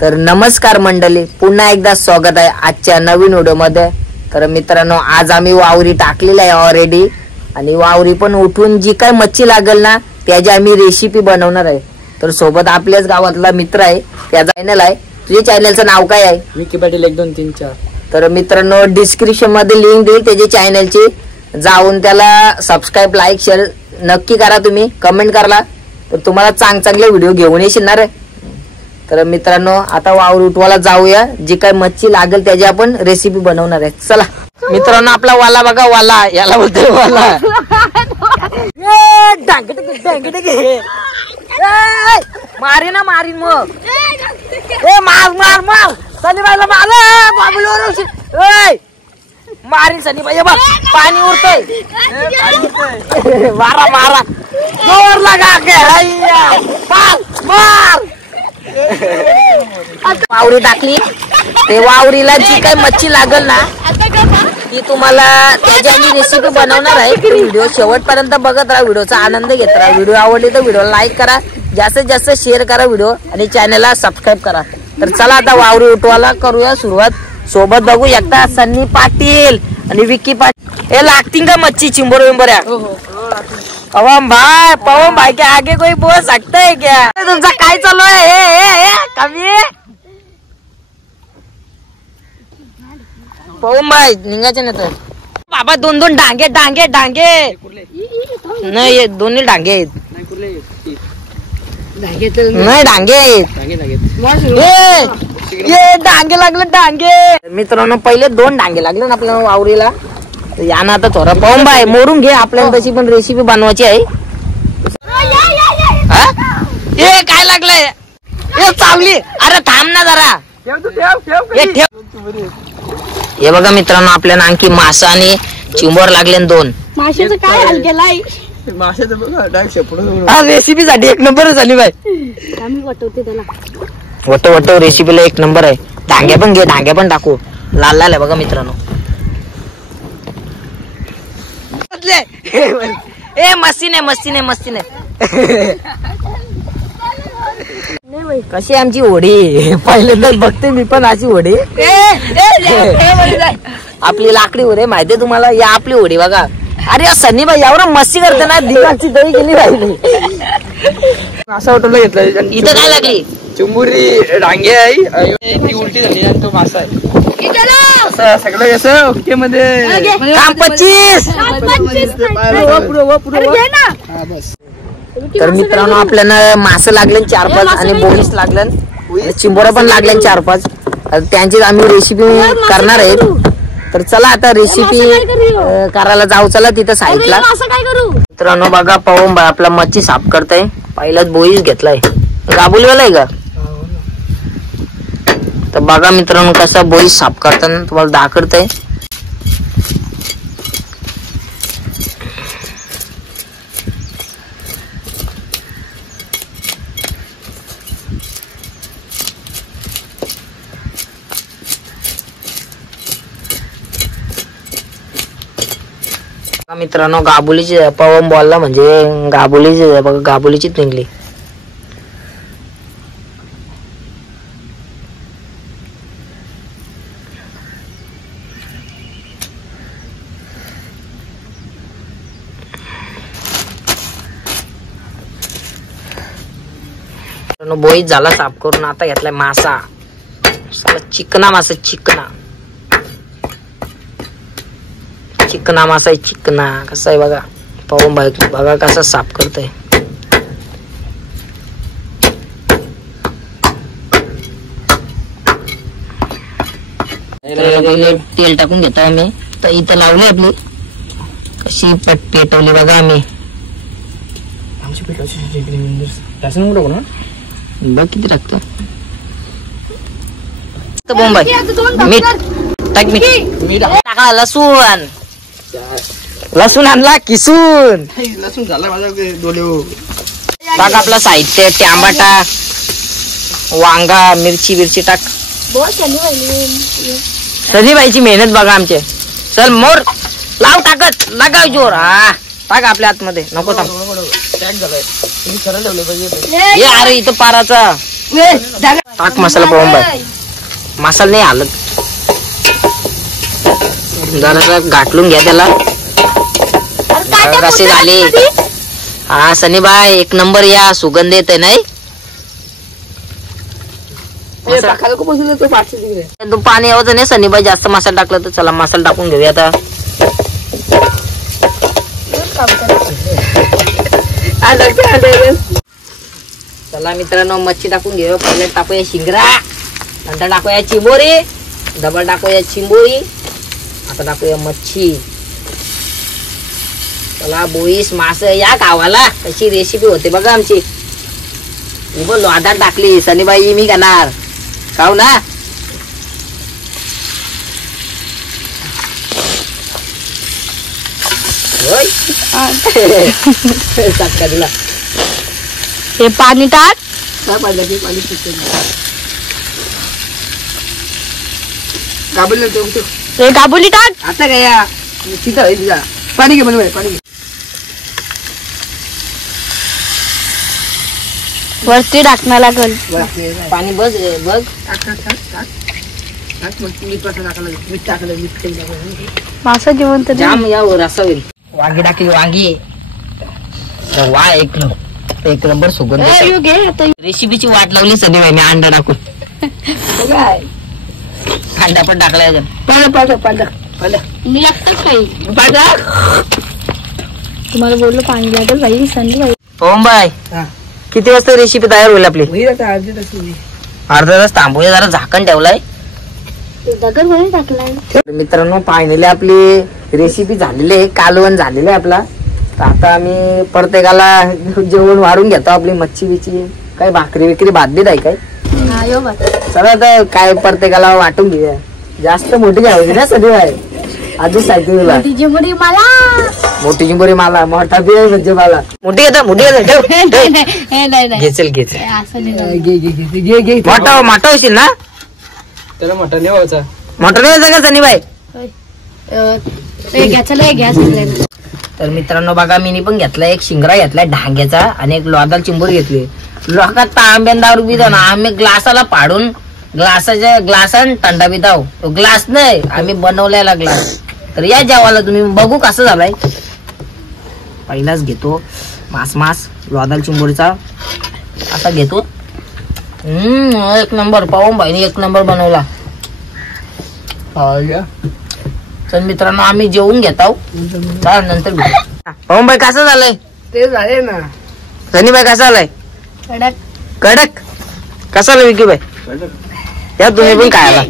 तर नमस्कार मंडळी, पुन्हा एकदा स्वागत आहे आजच्या नवीन व्हिडिओमध्ये। तर मित्रांनो, आज आम्ही वावरी टाकलेली आहे ऑलरेडी आणि वावरी पण उठून जी काय मच्छी लागेल ना त्याची आम्ही रेसिपी बनवणार आहे। तर सोबत आपल्याच गावातला मित्र आहे, त्याचा चॅनल आहे। तुझ्या चॅनलचं नाव काय आहे? विकी पाटील 1 2 3 4। तर मित्रांनो, डिस्क्रिप्शन मध्ये लिंक देईल त्याच्या चॅनलची, जाऊन त्याला सबस्क्राइब लाईक शेअर नक्की करा। तुम्ही कमेंट करा तर तुम्हाला चांगले व्हिडिओ घेऊन येणार आहे। तर मित्रांनो, आता वावर उठवायला जाऊया, जी काय मच्छी लागेल त्याची आपण रेसिपी बनवणार आहे। चला मित्रांनो, आपला वाला बघा, वाला याला बोलतोय वाला। मारी ना मारीन मग, मार मार मार सनी बाईला मारीन सनी बाई। बघ पाणी उरतय, मारा मारा जोर लगा के मार। वावरी टाकली, ते वावरीला जी काही मच्छी लागल ना ती तुम्हाला त्याची आम्ही रेसिपी बनवणार आहे। व्हिडिओ शेवटपर्यंत बघत राहा, व्हिडिओचा आनंद घेत राहा। व्हिडिओ आवडली तर व्हिडिओला लाईक करा, जास्तीत जास्त शेअर करा व्हिडिओ आणि चॅनलला सबस्क्राईब करा। तर चला आता वावरी उठवायला करूया सुरुवात। सोबत बघू एकदा सन्नी पाटील आणि विकी पाटील। हे लागतील का मच्छी चिंबर विंबऱ्या? पवन भाई के आगे कोई बोल सकता है क्या? तुमचा काय चालू आहे? कमी पवन भाई निघायचे ना तर बाबा, 2 डांगे डांगे डांगे नाही, दोन्ही डांगे आहेत नाही, डांगे आहेत ये डांगे लागले डांगे। मित्रांनो, पहिले 2 डांगे लागले ना आपल्याला वावरीला। याना आता थोडा पवन भाई मोडून घे, आपल्याला तशी पण रेसिपी बनवायची आहे। हे काय लागलंय? हे चावली, अरे थांब ना जरा, हे बघा मित्रांनो, आपल्याला आणखी मासा आणि चिंबर लागले 2। माशाचं काय हाल केलाय? रेसिपी साठी 1 नंबर झाली बाई। आम्ही वाटवते त्याला, वटो रेसिपीला 1 नंबर आहे। डांग्या पण घे, डांग्या पण टाकू, लाल लाल आहे बघा मित्रांनो। ए मस्ती नाही कशी आमची होडी, पहिल्यांदाच बघते मी पण अशी होडी। आपली लाकडी होडी माहितीये तुम्हाला, या आपली होडी बघा। अरे सनी भाई यावर मस्ती करते ना, दिवाळची दही गेली राहिली। मासा उठवला घेतला, इथं काय लागली? चिंबुरी डांगे आहे, ती उलटी झाली आणि तो मासा आहे। सगळं असं ओके मध्ये काम 25। तर मित्रांनो, आपल्याला मासे लागले 4-5 आणि बोलीस लागले, चिंबोरा पण लागले 4-5, त्यांची आम्ही रेसिपी करणार आहेत। तर चला आता रेसिपी करायला जाऊ, चला तिथं साईडला। मित्रांनो बघा, पवन भाई आपला मच्छी साफ करताय, पहिलाच बोईस घेतलाय, गाबुलीवाला आहे का? तर बघा मित्रांनो, कसा बोईस साफ करताना तुम्हाला दाखवतंय। मित्रांनो, गाबुलीची पवन बोलला म्हणजे गाबुलीची बघा, गाबुलीचीच निघली। बोईत झाला साफ करून, आता घेतलाय मासा, चिकना मासा, चिकना मासा आहे, चिकना कसा आहे बघा। पवन भाई बघा कसा साफ करतोय। तेल टाकून घेतो आम्ही, तर इथं लावली आपली कशी पेटवली बघा आम्ही। बघ किती टाकतो बोंबाई, मीठ टाक, मीठ टाका, लसूण आणला किसून, लसूण झाला माझा डोले। टाक आपला साहित्य, टमाटा, वांगा, मिरची टाक। सनीबाईची मेहनत बघा आमचे। चल मोर लाव, टाकत लगाव जोर। हा टाक आपल्या आतमध्ये, नको टाक, झालाय ये अरे इथं पाराचा टाक मसाला पाहून बाय. मसाला नाही हालत. जरासा गाठलून घ्या त्याला. कसे झाले. हा सनीबाई एक नंबर या सुगंध येते नाही. तू पाणी यावं नाही सनीबाई जास्त मसाला टाकला तर. चला मसाला टाकून घेऊया आता. चला मित्रांनो मच्छी टाकून घेऊया. पहिले टाकूया शिंगरा, नंतर टाकूया चिंबोरी, डबल टाकूया चिंबोरी, आता टाकूया मच्छी. चला बोईस मास या गावाला कशी रेसिपी होते बघा आमची. बोलो आधार टाकली सनीबाई मी खाणार खाऊ ना. चटका दिला. हे पाणी टाक. हे काबुली टाक. आता काय या पाणी घे बनवाय पाणी घे. वरती टाकणार लागल. पाणी बस बघ. मासा जेवण तर जाम या रसा होईल. वांगी टाकली वांगी. वा एक नंबर सुगंध. घे आता. रेसिपीची वाट लावली सध्या मी अंडा टाकून. अंडा पण टाकलाय. मी एकटाच काही तुम्हाला बोललो पाणी लागेल भाई संधी भाई. ओम बाय किती वाजता रेसिपी तयार होईल आपली. अर्धा तास थांबूया जरा झाकण ठेवलाय. दगड मध्ये टाकलाय. मित्रांनो फायनली आपली रेसिपी झालेली आहे. कालवण झालेलं आहे आपला. तर आता आम्ही प्रत्येकाला जेवण वाढून घेतो. आपली मच्छी बिच्छी काय भाकरी विक्री भात बीत आहे काय. चला तर काय प्रत्येकाला वाटून घेऊया. जास्त मोठी घ्यावी ना सगळी आहे. आधीच सांगते तुला मोठी चिंबोरी मला मोठा बी आहे म्हणजे मला. मोठी घेता घेचल मोठा होशील ना. त्याला मटण नाही व्हायचा. मोठा नाही व्हायचा का सनीबाई. तर मित्रांनो बघा मी पण घेतला एक शिंगरा घेतलाय ढांग्याचा आणि एक लोदाल चिंबोरी घेतली. लोकात तांब्यान दारू पितो ना आम्ही ग्लासाला पाडून ग्लासाच्या ग्लासाने थंडा पिताव. तो ग्लास नाही आम्ही बनवलेला ग्लास. तर या जेवायला तुम्ही बघू कसं झालाय. पहिलाच घेतो मास लोदाल चिंबोरीचा असा घेतो. एक नंबर पाहून भाईने एक नंबर बनवला. तर मित्रांनो आम्ही जेवून घेतो. नंतर पाहून भाई कसं झालंय. ते झाले ना. सनीबाई कसा आलाय. कडक कसा आला विकी भाई. या तुम्ही पण काय आला.